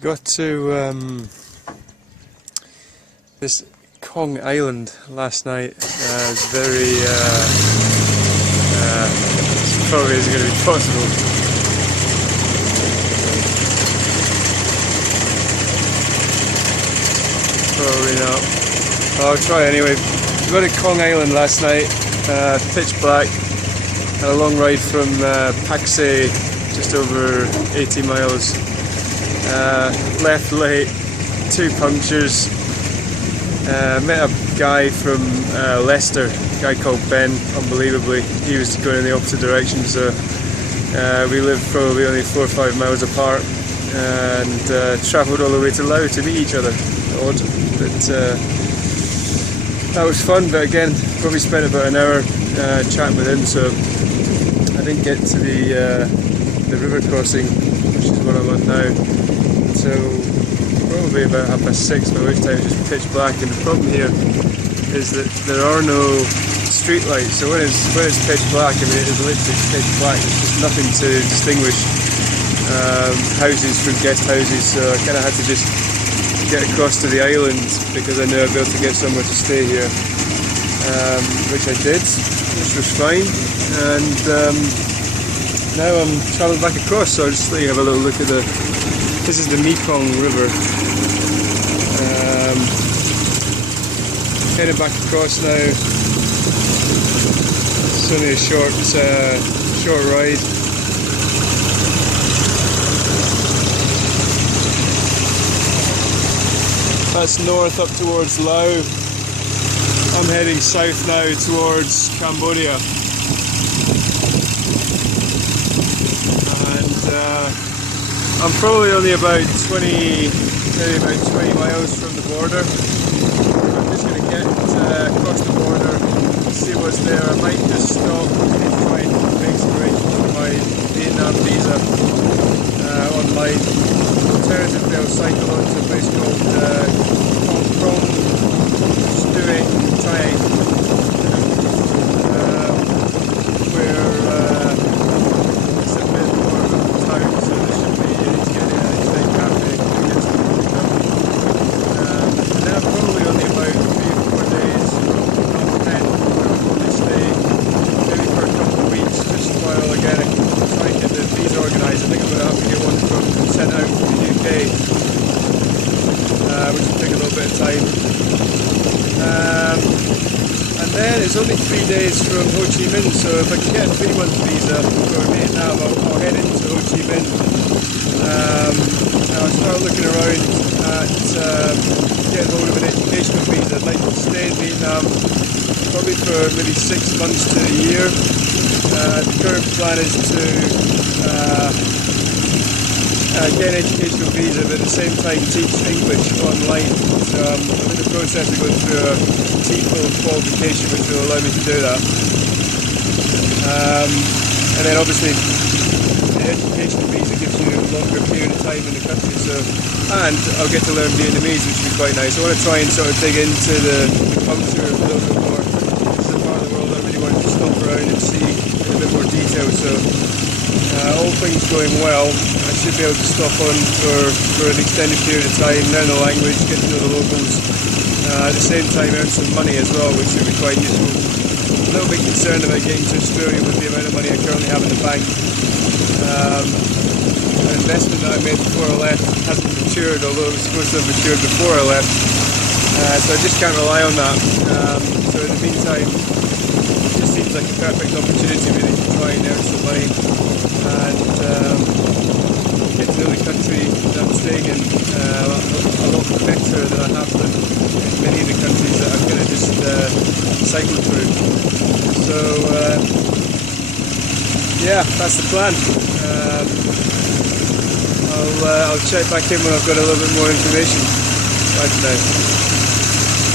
Got to this Kong Island last night. It was very. This probably isn't going to be possible. Probably not. I'll try anyway. We got to Kong Island last night. Pitch black. Had a long ride from Paksay, just over 80 miles. Left late, 2 punctures. Met a guy from Leicester, a guy called Ben, unbelievably. He was going in the opposite direction, so we lived probably only 4 or 5 miles apart, and travelled all the way to Laos to meet each other. Odd, but that was fun. But again, probably spent about an hour chatting with him, so I didn't get to the river crossing, which is what I'm on now, until probably about 6:30, by which time it's just pitch black. And the problem here is that there are no street lights, so when it's pitch black, I mean, it is literally pitch black. There's just nothing to distinguish houses from guest houses, so I kind of had to just get across to the island because I knew I'd be able to get somewhere to stay here, which I did, which was fine. And now I'm travelling back across, so I'll just let you have a little look at this is the Mekong River. Heading back across now. It's only a short ride. That's north up towards Laos. I'm heading south now towards Cambodia. And I'm probably only about 20 miles from the border. I'm just going to get across the border, see what's there. I might just stop and try and make some arrangements for my Vietnam visa online. Alternatively, I'll cycle on to a place called Hong Kong Stewing Triangle, where it's a bit more of a town, so there should be any traffic to get to Hong Kong. And then I'm probably only about 3 or 4 days from then, where I'll probably stay maybe for a couple of weeks, just while again I try and get the visa organised. I think I'm going to have to get one sent out from the UK, which will take a little bit of time. And then it's only 3 days from Ho Chi Minh, so if I can get a 3-month visa for Vietnam, I'll head into Ho Chi Minh. And I'll start looking around at getting hold of an educational visa. I'd like to stay in Vietnam probably for maybe 6 months to a year. The current plan is to get an educational visa, but at the same time teach English online. So I'm in the process of going through a TEFL qualification which will allow me to do that. And then obviously the educational visa gives you a longer period of time in the country, and I'll get to learn Vietnamese, which will be quite nice. I want to try and sort of dig into the culture a little bit more. This is a part of the world I really wanted to stop around and see in a bit more detail, so all things going well, I should be able to stop on for an extended period of time, learn the language, get to know the locals, at the same time earn some money as well, which should be quite useful. A little bit concerned about getting to Australia with the amount of money I currently have in the bank. An investment that I made before I left hasn't matured, although it was supposed to have matured before I left, so I just can't rely on that. So in the meantime, it just seems like a perfect opportunity really to try and earn some money and get to know the country that I'm staying in a lot better than I have done in many of the countries that I've kind of just cycled through. So yeah, that's the plan. I'll check back in when I've got a little bit more information. Bye for now.